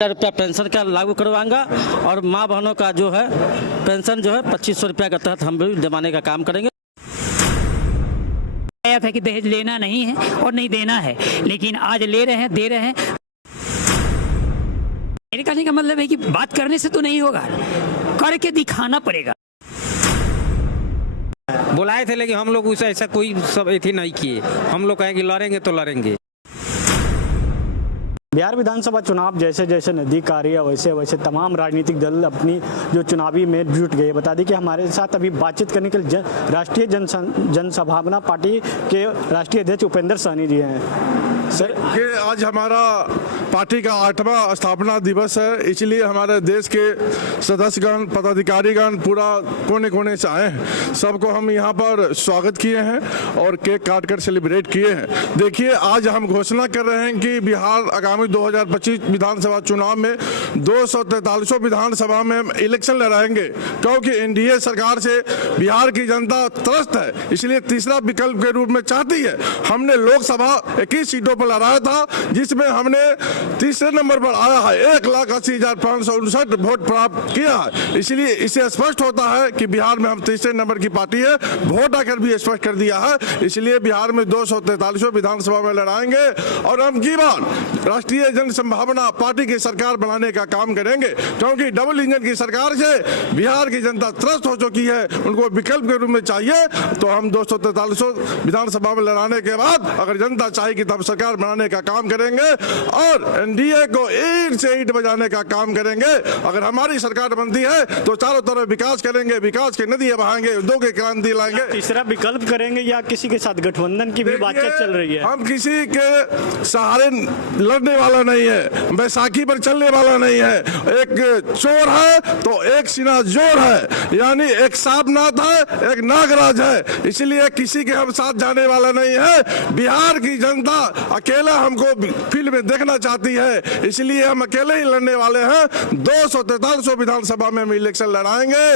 रुपया पेंशन का लागू करवाऊंगा और माँ बहनों का जो है पेंशन जो है 2500 रुपया के तहत हम भी जमाने का काम करेंगे। है कि दहेज लेना नहीं है और नहीं देना है, लेकिन आज ले रहे हैं, दे रहे हैं। मेरे कहने का मतलब है कि बात करने से तो नहीं होगा, करके दिखाना पड़ेगा। बुलाए थे लेकिन हम लोग उसे ऐसा कोई सब एथी नहीं किए। हम लोग कहें कि लड़ेंगे तो लड़ेंगे। बिहार विधानसभा चुनाव जैसे जैसे नज़दीक आ रही है वैसे वैसे तमाम राजनीतिक दल अपनी जो चुनावी में जुट गए। बता दें कि हमारे साथ अभी बातचीत करने के लिए राष्ट्रीय जनसंभावना पार्टी के राष्ट्रीय अध्यक्ष उपेंद्र सहनी जी हैं। सर, ये आज हमारा पार्टी का 8वां स्थापना दिवस है, इसलिए हमारे देश के सदस्यगण पदाधिकारीगण पूरा कोने कोने से आए हैं। सबको हम यहाँ पर स्वागत किए हैं और केक काट कर सेलिब्रेट किए हैं। देखिए, आज हम घोषणा कर रहे हैं कि बिहार आगामी 2025 विधानसभा चुनाव में 243 विधानसभा में इलेक्शन लड़ाएंगे, क्योंकि एनडीए सरकार से बिहार की जनता त्रस्त है, इसलिए तीसरा विकल्प के रूप में चाहती है। हमने लोकसभा 21 सीटों पर लड़ाया था, जिसमें हमने तीसरे नंबर पर आया है, 1,80,559 वोट प्राप्त किया है। इसलिए इससे स्पष्ट होता है कि बिहार में हम तीसरे नंबर की पार्टी है। वोट आकर भी स्पष्ट कर दिया है। इसलिए बिहार में 243 विधानसभा में लड़ाएंगे और हम की बार राष्ट्रीय जनसंभावना पार्टी की सरकार बनाने का काम करेंगे, क्योंकि डबल इंजन की सरकार से बिहार की जनता त्रस्त हो चुकी है। उनको विकल्प के रूप में चाहिए, तो हम 243 विधानसभा में लड़ाने के बाद अगर जनता चाहेगी तब सरकार बनाने का काम करेंगे और एनडीए को ईंट से ईंट बजाने का काम करेंगे। अगर हमारी सरकार बनती है तो चारों तरफ विकास करेंगे, विकास की नदियां बहाएंगे, उद्योग की क्रांति लाएंगे। तीसरा विकल्प करेंगे या किसी के साथ गठबंधन की भी बातचीत चल रही है? हम किसी के सहारे लड़ने वाला नहीं है, बैसाखी पर चलने वाला नहीं है। एक चोर है तो एक सीना जोर है, यानी एक सांपनाथ है, एक नागराज है। इसलिए किसी के हम साथ जाने वाला नहीं है। बिहार की जनता अकेला हमको फील्ड में देखना चाहती है, इसलिए हम अकेले ही लड़ने वाले हैं। 243 विधानसभा में हम इलेक्शन लड़ाएंगे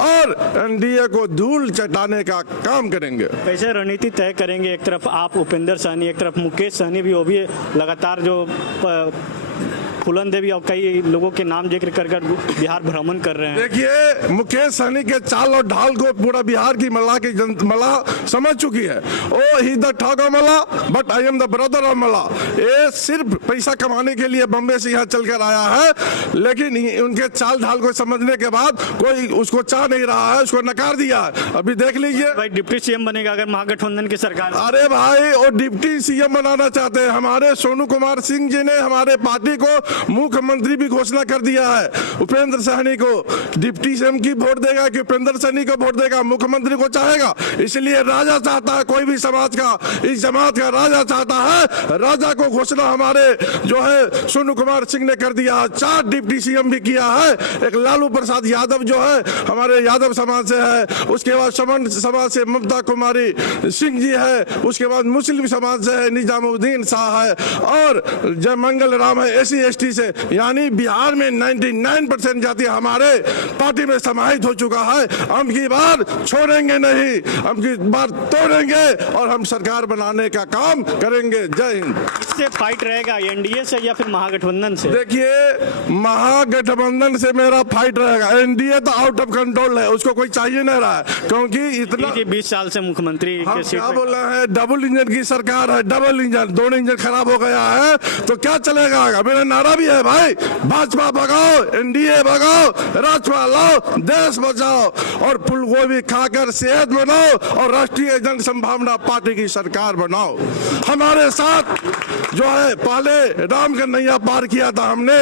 और एनडीए को धूल चटाने का काम करेंगे। कैसे रणनीति तय करेंगे? एक तरफ आप उपेंद्र सहनी, एक तरफ मुकेश सहनी भी, वो भी लगातार जो फूलन देवी और कई लोगों के नाम जिक्र कर बिहार भ्रमण कर रहे हैं। देखिए, मुकेश सहनी के चाल और ढाल को पूरा बिहार की मला समझ चुकी है। ओ ही द ठाकुर मला, but I am the brother of मला। ये सिर्फ पैसा कमाने के लिए बम्बे से यहाँ चलकर आया है, लेकिन उनके चाल ढाल को समझने के बाद कोई उसको चाह नहीं रहा है, उसको नकार दिया है। अभी देख लीजिए, भाई डिप्टी सीएम बनेगा अगर महागठबंधन की सरकार। अरे भाई, और डिप्टी सीएम बनाना चाहते हैं। हमारे सोनू कुमार सिंह जी ने हमारे पार्टी को मुख्यमंत्री भी घोषणा कर दिया है। उपेंद्र सहनी को डिप्टी सीएम की वोट देगा कि उपेंद्र सहनी को वोट देगा? मुख्यमंत्री को चाहेगा। इसलिए राजा चाहता है, कोई भी समाज का, इस जमात का राजा चाहता है। राजा को घोषणा हमारे जो है सोनू कुमार सिंह ने कर दिया है। 4 डिप्टी सीएम भी किया है। एक लालू प्रसाद यादव जो है हमारे यादव समाज से है, उसके बाद समन समाज से ममता कुमारी सिंह जी है, उसके बाद मुस्लिम समाज से है निजामुद्दीन शाह है, और जय मंगल राम है एससी एसटी से। यानी बिहार में 99% जाति हमारे पार्टी में समाहित हो चुका है। हम की बार छोड़ेंगे नहीं, हम की बार तोड़ेंगे और हम सरकार बनाने का काम करेंगे। जय हिंद। इससे फाइट रहेगा एनडीए से या फिर महागठबंधन से? देखिए, महागठबंधन से मेरा फाइट रहेगा। एनडीए तो आउट ऑफ कंट्रोल है, उसको कोई चाहिए नहीं रहा है, क्योंकि इतना 20 साल से मुख्यमंत्री हम के क्या बोल रहे हैं, डबल इंजन की सरकार है। डबल इंजन, दोनों इंजन खराब हो गया है तो क्या चलेगा? मेरा नारा भी है भाई, भाजपा भगाओ, एनडीए भगाओ, राजपा लाओ, देश बचाओ और फूलगोभी खाकर सेहत बनाओ और राष्ट्रीय जनसंभावना पार्टी की सरकार बनाओ। हमारे साथ जो है पहले राम का नैया पार किया था हमने,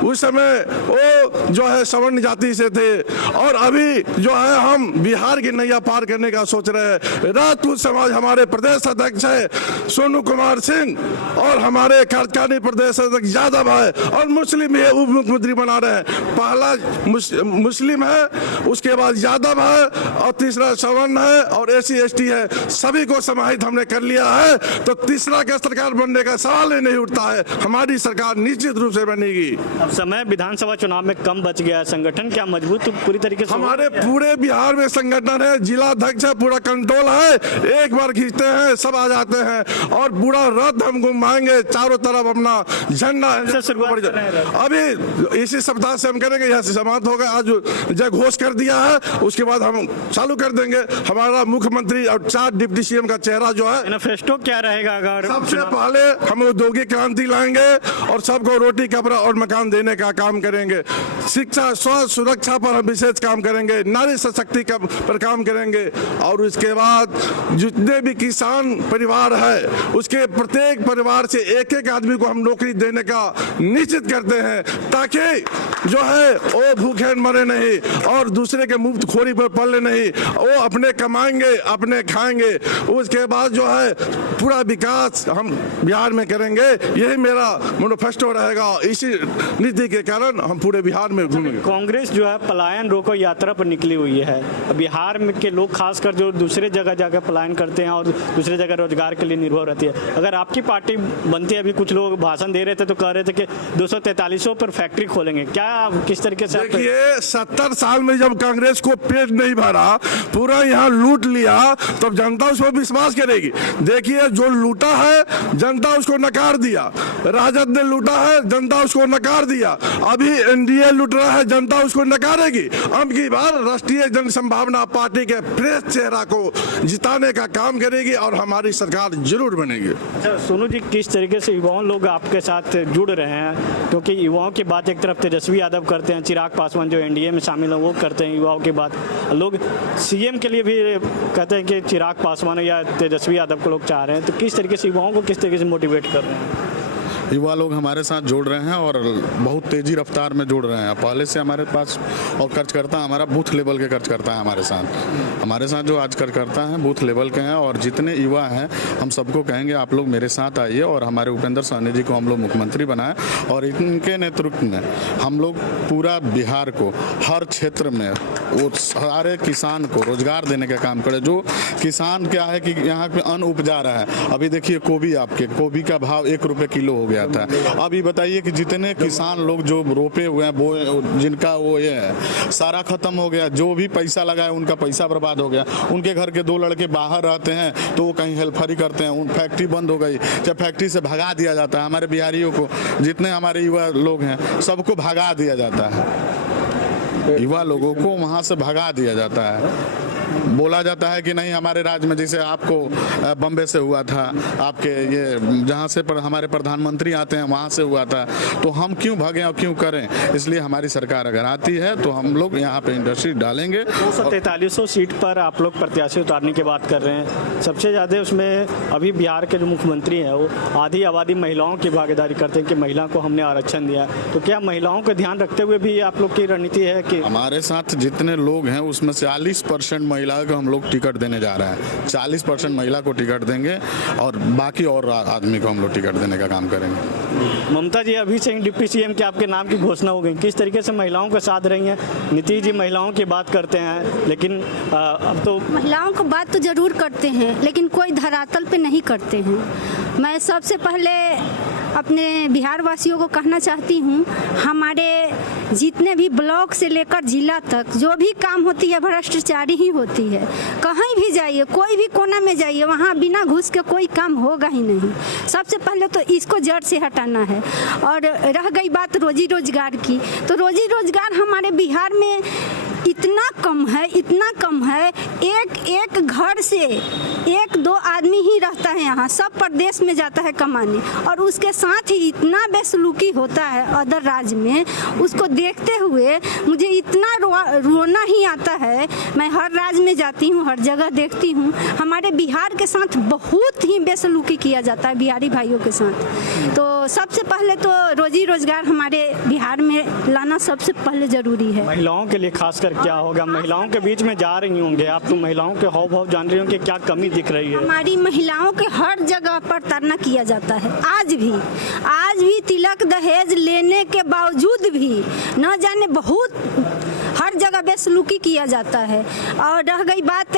उस समय वो जो है सवर्ण जाति से थे, और अभी जो है हम बिहार की नैया पार करने का सोच रहे हैं। राजपूत समाज हमारे प्रदेश अध्यक्ष है सोनू कुमार सिंह, और हमारे खरकानी प्रदेश अध्यक्ष यादव है, और मुस्लिम भी उप मुख्यमंत्री बना रहे हैं। पहला मुस्लिम है, उसके बाद यादव है, और तीसरा सवर्ण है और एससी एसटी है। सभी को समाहित हमने कर लिया है, तो तीसरा क्या सरकार बनने का सवाल ही नहीं उठता है। हमारी सरकार निश्चित रूप से बनेगी। अब समय विधानसभा चुनाव में कम बच गया है, संगठन क्या मजबूत पूरी तरीके से? हमारे पूरे बिहार में संगठन है, जिला अध्यक्ष है, पूरा कंट्रोल है। एक बार खींचते हैं सब आ जाते हैं, और पूरा रथ हम घुमाएंगे, चारों तरफ अपना झंडा है अभी इसी सप्ताह से हम करेंगे, यहाँ से समाप्त होगा। आज जय घोष कर दिया है, उसके बाद हम चालू कर देंगे। हमारा मुख्यमंत्री और 4 डिप्टी सीएम का चेहरा जो है, मैनिफेस्टो क्या रहेगा? अगर सबसे पहले हम औद्योगिक क्रांति लाएंगे और सबको रोटी कपड़ा और मकान देने का काम करेंगे। शिक्षा स्वास्थ्य सुरक्षा पर हम विशेष काम करेंगे, नारी सशक्तिकरण पर काम करेंगे। और उसके बाद जितने भी किसान परिवार है उसके प्रत्येक परिवार से एक एक आदमी को हम नौकरी देने का निश्चित करते हैं, ताकि जो है वो भूखे मरे नहीं और दूसरे के मुफ्त खोरी पर पड़े नहीं, वो अपने कमाएंगे अपने खाएंगे। उसके बाद जो है पूरा विकास हम बिहार में करेंगे, यही मेरा मैनिफेस्टो रहेगा। इसी नीति के कारण हम पूरे बिहार में घूमेंगे। कांग्रेस जो है पलायन रोको यात्रा पर निकली हुई है। बिहार में के लोग खासकर जो दूसरे जगह जाकर पलायन करते हैं और दूसरे जगह रोजगार के लिए निर्भर रहती है। अगर आपकी पार्टी बनती है, अभी कुछ लोग भाषण दे रहे थे तो कह रहे थे कि 243 पर फैक्ट्री खोलेंगे, क्या किस तरीके से? देखिए 70 साल में जब कांग्रेस को पेट नहीं भरा, पूरा यहाँ लूट लिया, तब जनता उसको विश्वास करेगी। देखिए जो लूटा है जनता उसको नकार दिया, राजद ने लूटा है जनता उसको नकार दिया, अभी एनडीए लूट रहा है जनता उसको नकारेगी। अब की बार राष्ट्रीय जनसंभावना पार्टी के फ्रेश चेहरा को जिताने का काम करेगी और हमारी सरकार जरूर बनेगी। अच्छा सोनू जी, किस तरीके से युवाओं लोग आपके साथ जुड़ रहे हैं? क्योंकि युवाओं की बात एक तरफ तेजस्वी यादव करते हैं, चिराग पासवान जो एनडीए में शामिल हैं वो करते हैं युवाओं की बात, लोग सीएम के लिए भी कहते हैं कि चिराग पासवान या तेजस्वी यादव को लोग चाह रहे हैं। तो किस तरीके से युवाओं को किस तरीके से मोटिवेट कर रहे हैं? युवा लोग हमारे साथ जुड़ रहे हैं और बहुत तेज़ी रफ्तार में जुड़ रहे हैं। पहले से हमारे पास और कार्यकर्ता हमारा बूथ लेवल के कार्यकर्ता है हमारे साथ जो आज कार्यकर्ता हैं बूथ लेवल के हैं। और जितने युवा हैं हम सबको कहेंगे आप लोग मेरे साथ आइए और हमारे उपेंद्र सहनी जी को हम लोग मुख्यमंत्री बनाएं और इनके नेतृत्व में हम लोग पूरा बिहार को हर क्षेत्र में वो सारे किसान को रोजगार देने का काम करें। जो किसान क्या है कि यहाँ पे अन्न उपजा रहा है, अभी देखिए गोभी का भाव 1 रुपये किलो हो गया था। अभी बताइए कि जितने किसान लोग जो रोपे हुए हैं बोए, जिनका वो ये है सारा खत्म हो गया, जो भी पैसा लगाए उनका पैसा बर्बाद हो गया। उनके घर के 2 लड़के बाहर रहते हैं तो वो कहीं हेल्परी करते हैं, उन फैक्ट्री बंद हो गई, जब फैक्ट्री से भगा दिया जाता है हमारे बिहारियों को, जितने हमारे युवा लोग हैं सबको भगा दिया जाता है, युवा लोगों को वहाँ से भगा दिया जाता है। बोला जाता है कि नहीं हमारे राज्य में, जैसे आपको बम्बे से हुआ था, आपके ये जहाँ से हमारे प्रधानमंत्री आते हैं वहाँ से हुआ था, तो हम क्यों भागें और क्यों करें? इसलिए हमारी सरकार अगर आती है तो हम लोग यहाँ पे इंडस्ट्री डालेंगे। 243 सीट पर आप लोग प्रत्याशी उतारने की बात कर रहे हैं, सबसे ज़्यादा उसमें अभी बिहार के जो मुख्यमंत्री हैं वो आधी आबादी महिलाओं की भागीदारी करते हैं कि महिला को हमने आरक्षण दिया। तो क्या महिलाओं का ध्यान रखते हुए भी आप लोग की रणनीति है कि हमारे साथ जितने लोग हैं उसमें 40% महिला को हम लोग टिकट देने जा रहे हैं, 40% महिला को टिकट देंगे और बाकी और आदमी को हम लोग टिकट देने का काम करेंगे। ममता जी अभी से डिप्टी सीएम के आपके नाम की घोषणा हो गई, किस तरीके से महिलाओं के साथ रही हैं? नीतीश जी महिलाओं की बात करते हैं लेकिन अब तो महिलाओं को बात तो जरूर करते हैं लेकिन कोई धरातल पे नहीं करते हैं। मैं सबसे पहले अपने बिहार वासियों को कहना चाहती हूँ, हमारे जितने भी ब्लॉक से लेकर जिला तक जो भी काम होती है भ्रष्टाचारी ही होती है। कहीं भी जाइए, कोई भी कोना में जाइए, वहाँ बिना घूस के कोई काम होगा ही नहीं। सबसे पहले तो इसको जड़ से हटाना है। और रह गई बात रोजी रोजगार की, तो रोजी रोजगार हमारे बिहार में इतना कम है, एक घर से 1-2 आदमी ही रहता है यहाँ, सब प्रदेश में जाता है कमाने। और उसके साथ ही इतना बेसलूकी होता है अदर राज्य में, उसको देखते हुए मुझे इतना रोना ही आता है। मैं हर राज्य में जाती हूँ, हर जगह देखती हूँ, हमारे बिहार के साथ बहुत ही बेसलूकी किया जाता है बिहारी भाइयों के साथ। तो सबसे पहले तो रोजी रोजगार हमारे बिहार में लाना सबसे पहले ज़रूरी है। महिलाओं के लिए खासकर क्या होगा? महिलाओं के बीच में जा रही होंगे आप, तो महिलाओं के हाव भाव जान रही होंगे, क्या कमी दिख रही है? हमारी महिलाओं के हर जगह पर ताड़ना किया जाता है। आज भी तिलक दहेज लेने के बावजूद भी न जाने बहुत हर जगह बेसलूकी किया जाता है। और रह गई बात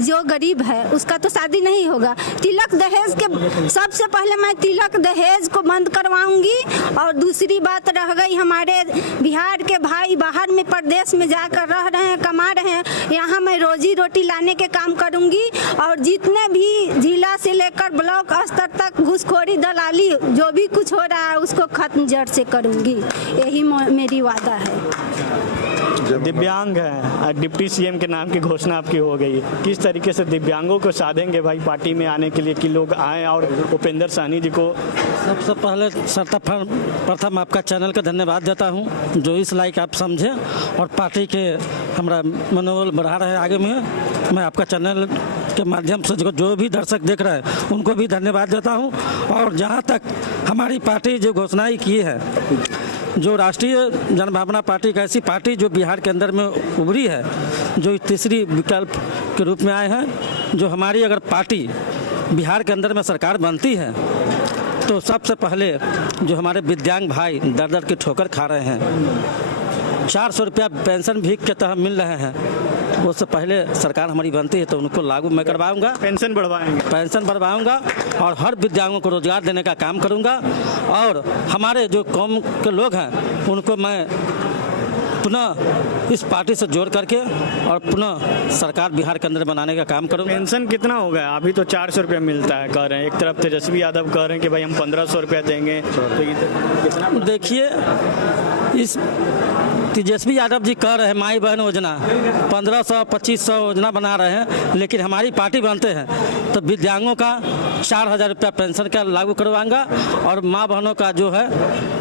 जो गरीब है उसका तो शादी नहीं होगा। तिलक दहेज के सबसे पहले मैं तिलक दहेज को बंद करवाऊंगी। और दूसरी बात रह गई, हमारे बिहार के भाई बाहर में प्रदेश में जाकर रह रहे हैं, कमा रहे हैं, यहाँ मैं रोजी रोटी लाने के काम करूँगी और जितने भी जिला से लेकर ब्लॉक स्तर तक घूसखोरी दलाली जो भी कुछ हो रहा है उसको खत्म जड़ से करूँगी, यही मेरी वादा है। दिव्यांग हैं, डिप्टी सीएम के नाम की घोषणा आपकी हो गई, किस तरीके से दिव्यांगों को साधेंगे भाई पार्टी में आने के लिए कि लोग आएँ और उपेंद्र सहनी जी को? सबसे पहले सर्वप्रथम आपका चैनल का धन्यवाद देता हूं जो इस लायक आप समझे और पार्टी के हमारा मनोबल बढ़ा रहे आगे में। मैं आपका चैनल के माध्यम से जो भी दर्शक देख रहे हैं उनको भी धन्यवाद देता हूं। और जहां तक हमारी पार्टी जो घोषणाएं की है, जो राष्ट्रीय जनभावना पार्टी एक ऐसी पार्टी जो बिहार के अंदर में उभरी है, जो तीसरी विकल्प के रूप में आए हैं, जो हमारी अगर पार्टी बिहार के अंदर में सरकार बनती है तो सबसे पहले जो हमारे दिव्यांग भाई दर दर की ठोकर खा रहे हैं, 400 रुपया पेंशन भीख के तहत मिल रहे हैं, उससे पहले सरकार हमारी बनती है तो उनको लागू मैं करवाऊंगा। पेंशन बढ़वाऊंगा और हर दिव्यांगों को रोजगार देने का काम करूंगा। और हमारे जो कौम के लोग हैं उनको मैं पुनः इस पार्टी से जोड़ करके और पुनः सरकार बिहार के अंदर बनाने का काम करूंगा। पेंशन कितना होगा? अभी तो 400 रुपया मिलता है कह रहे हैं, एक तरफ तेजस्वी यादव कह रहे हैं कि भाई हम 1500 रुपया देंगे, तो ये कितना? देखिए, इस तेजस्वी यादव जी कह रहे हैं माई बहन योजना 1500 2500 योजना बना रहे हैं, लेकिन हमारी पार्टी बनते हैं तो दिव्यांगों का 4000 रुपया पेंशन का लागू करवाऊंगा और माँ बहनों का जो है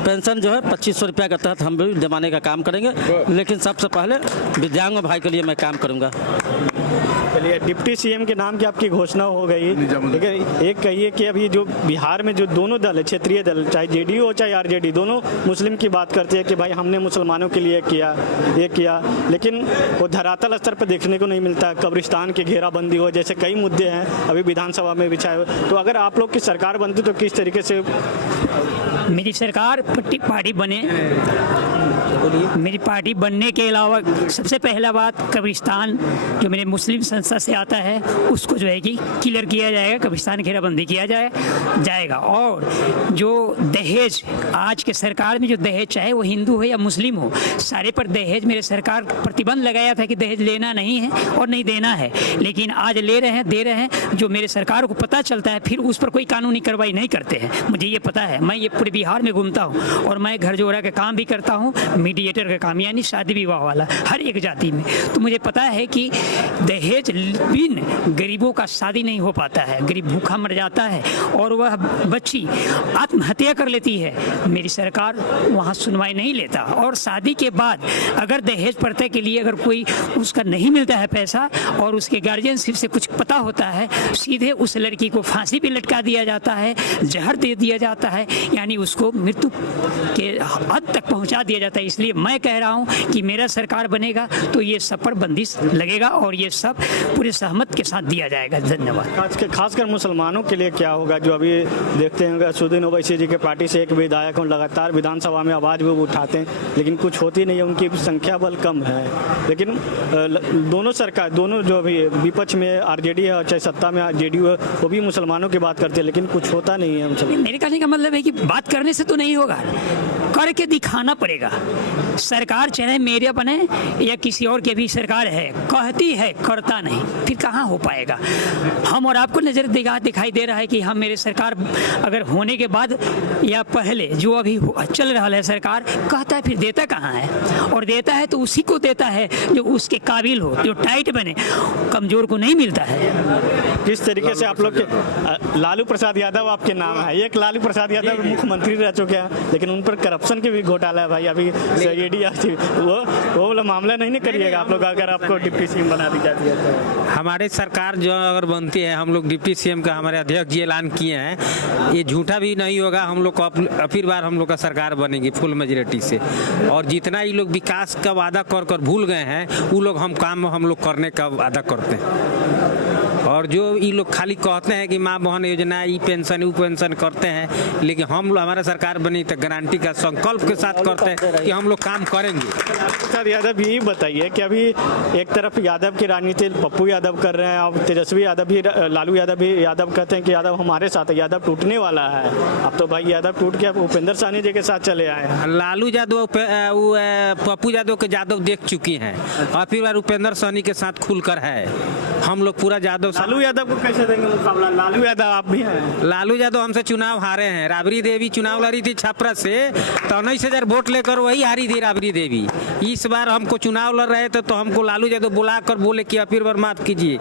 पेंशन जो है 2500 रुपया के तहत हम भी जमाने का काम करेंगे, लेकिन सबसे पहले दिव्यांगों भाई के लिए मैं काम करूंगा। चलिए, डिप्टी सीएम के नाम की आपकी घोषणा हो गई, लेकिन एक कहिए कि अभी जो बिहार में जो दोनों दल है, क्षेत्रीय दल, चाहे जेडीयू हो चाहे आरजेडी, दोनों मुस्लिम की बात करते हैं कि भाई हमने मुसलमानों के लिए ये किया, लेकिन वो धरातल स्तर पर देखने को नहीं मिलता। कब्रिस्तान की घेराबंदी हो, जैसे कई मुद्दे हैं अभी विधानसभा में बिछाए हुए। तो अगर आप लोग की सरकार बनती तो किस तरीके से? मेरी सरकार पार्टी बने, मेरी पार्टी बनने के अलावा सबसे पहला बात कब्रिस्तान जो मेरे मुस्लिम संस्था से आता है उसको जो है कि क्लियर किया जाएगा, कब्रिस्तान घेराबंदी किया जाएगा। और जो दहेज आज के सरकार में जो दहेज, चाहे वो हिंदू हो या मुस्लिम हो, सारे पर दहेज मेरे सरकार प्रतिबंध लगाया था कि दहेज लेना नहीं है और नहीं देना है, लेकिन आज ले रहे हैं, दे रहे हैं। जो मेरे सरकार को पता चलता है फिर उस पर कोई कानूनी कार्रवाई नहीं करते हैं, मुझे ये पता है। मैं ये पूरे बिहार में घूमता हूँ और मैं घर जोड़ा का काम भी करता हूँ, मीडिएटर का काम, यानी शादी विवाह वाला हर एक जाति में। तो मुझे पता है कि दहेज बिन गरीबों का शादी नहीं हो पाता है, गरीब भूखा मर जाता है और वह बच्ची आत्महत्या कर लेती है, मेरी सरकार वहाँ सुनवाई नहीं लेता। और शादी के बाद अगर दहेज प्रथा के लिए अगर कोई उसका नहीं मिलता है पैसा और उसके गार्जियनशिप से कुछ पता होता है, सीधे उस लड़की को फांसी पे लटका दिया जाता है, जहर दे दिया जाता है, यानी उसको मृत्यु के हद तक पहुंचा दिया जाता है। इसलिए मैं कह रहा हूं कि मेरा सरकार बनेगा तो ये सब पर बंदिश लगेगा और ये सब पूरे सहमत के साथ दिया जाएगा। धन्यवाद। खासकर मुसलमानों के लिए क्या होगा? जो अभी देखते हैं असदुद्दीन ओवैसी जी के पार्टी से एक विधायक और लगातार विधानसभा में आवाज़ भी उठाते हैं, लेकिन कुछ होती नहीं है, उनकी संख्या बल कम है। लेकिन दोनों सरकार, दोनों जो अभी विपक्ष में आरजेडी है चाहे सत्ता में जेडीयू है, वो भी मुसलमानों की बात करते हैं, लेकिन कुछ होता नहीं है। मेरे कहने का मतलब है कि बात करने से तो नहीं होगा, करके दिखाना पड़ेगा। सरकार चाहे मेरे बने या किसी और के भी सरकार है, कहती है करता नहीं, फिर कहाँ हो पाएगा? हम और आपको नजर दिखाई दे रहा है कि हम मेरे सरकार अगर होने के बाद या पहले जो अभी चल रहा है सरकार, कहता है फिर देता कहाँ है? और देता है तो उसी को देता है जो उसके काबिल हो, जो टाइट बने, कमजोर को नहीं मिलता है। किस तरीके से आप लोग के लालू प्रसाद यादव आपके नाम है, एक लालू प्रसाद यादव मुख्यमंत्री रह चुके हैं, लेकिन उन पर करप्शन के भी घोटाला है भाई। अभी वो वाला मामला नहीं करिएगा आप लोग अगर आपको डिप्टी सीएम बना दी जाती है? हमारे सरकार जो अगर बनती है, हम लोग डिप्टी सीएम का हमारे अध्यक्ष जी ऐलान किए हैं, ये झूठा भी नहीं होगा। हम लोग को फिर बार हम लोग का सरकार बनेगी फुल मेजोरिटी से। और जितना ये लोग विकास का वादा कर भूल गए हैं, वो लोग हम लोग करने का वादा करते हैं। और जो ये लोग खाली कहते हैं कि माँ बहन योजना, ई पेंशन, वो पेंशन करते हैं, लेकिन हम लोग, हमारा सरकार बनी तो गारंटी का संकल्प के साथ करते हैं कि हम लोग काम करेंगे। सर यादव यही बताइए कि अभी एक तरफ यादव की राजनीति पप्पू यादव कर रहे हैं और तेजस्वी यादव भी, लालू यादव भी यादव कहते हैं कि यादव हमारे साथ है, यादव टूटने वाला है। अब तो भाई यादव टूट के उपेंद्र सहनी जी के साथ चले आए हैं। लालू यादव पप्पू यादव के यादव देख चुकी हैं और फिर बार उपेंद्र सहनी के साथ खुलकर है। हम लोग पूरा यादव, लालू यादव को कैसे देंगे मुकाबला? लालू यादव आप भी हैं। लालू यादव हमसे चुनाव हारे हैं। राबड़ी देवी चुनाव लड़ी थी छपरा से, तो 19,000 वोट लेकर वही हारी थी राबड़ी देवी। इस बार हमको चुनाव लड़ रहे थे तो हमको लालू यादव बुलाकर बोले कि फिर बार माफ कीजिए,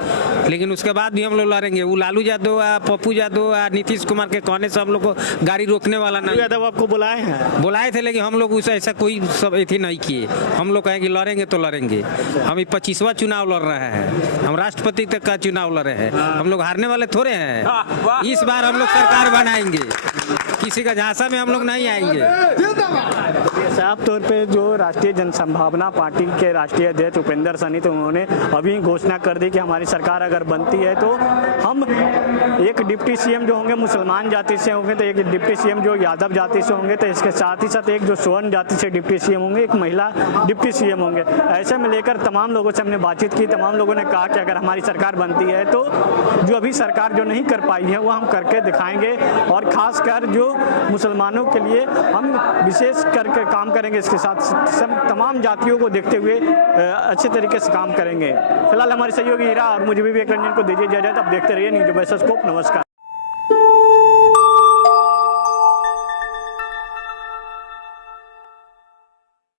लेकिन उसके बाद भी हम लोग लड़ेंगे। वो लालू यादव, पप्पू यादव, नीतीश कुमार के कहने से हम लोग को गाड़ी रोकने वाला नहीं। यादव आपको बुलाए हैं? बुलाए थे, लेकिन हम लोग उसे ऐसा कोई सब एथी नहीं किए। हम लोग कहें कि लड़ेंगे तो लड़ेंगे। हम 25वां चुनाव लड़ रहे हैं, हम राष्ट्रपति तक का चुनाव लड़ रहे हैं। हम लोग हारने वाले थोड़े हैं। इस बार हम लोग सरकार बनाएंगे, किसी का झांसा में हम लोग नहीं आएंगे। साफ तौर पे जो राष्ट्रीय जनसंभावना पार्टी के राष्ट्रीय अध्यक्ष उपेंद्र सहनी, तो उन्होंने अभी घोषणा कर दी कि हमारी सरकार अगर बनती है तो हम एक डिप्टी सीएम जो होंगे मुसलमान जाति से होंगे, तो एक डिप्टी सीएम जो यादव जाति से होंगे, तो इसके साथ ही साथ एक जो स्वर्ण जाति से डिप्टी सीएम होंगे, एक महिला डिप्टी सीएम होंगे। ऐसे में लेकर तमाम लोगों से हमने बातचीत की। तमाम लोगों ने कहा कि अगर हमारी सरकार बनती है तो जो अभी सरकार जो नहीं कर पाई है वो हम करके दिखाएंगे, और खासकर जो मुसलमानों के लिए हम विशेष करके काम करेंगे। इसके साथ सब तमाम जातियों को देखते हुए अच्छे तरीके से काम करेंगे। फिलहाल हमारे सहयोगी हीरा और मुझे भी विवेक रंजन को दीजिए इजाजत। अब देखते रहिए न्यूज़ बाय स्कोप। नमस्कार।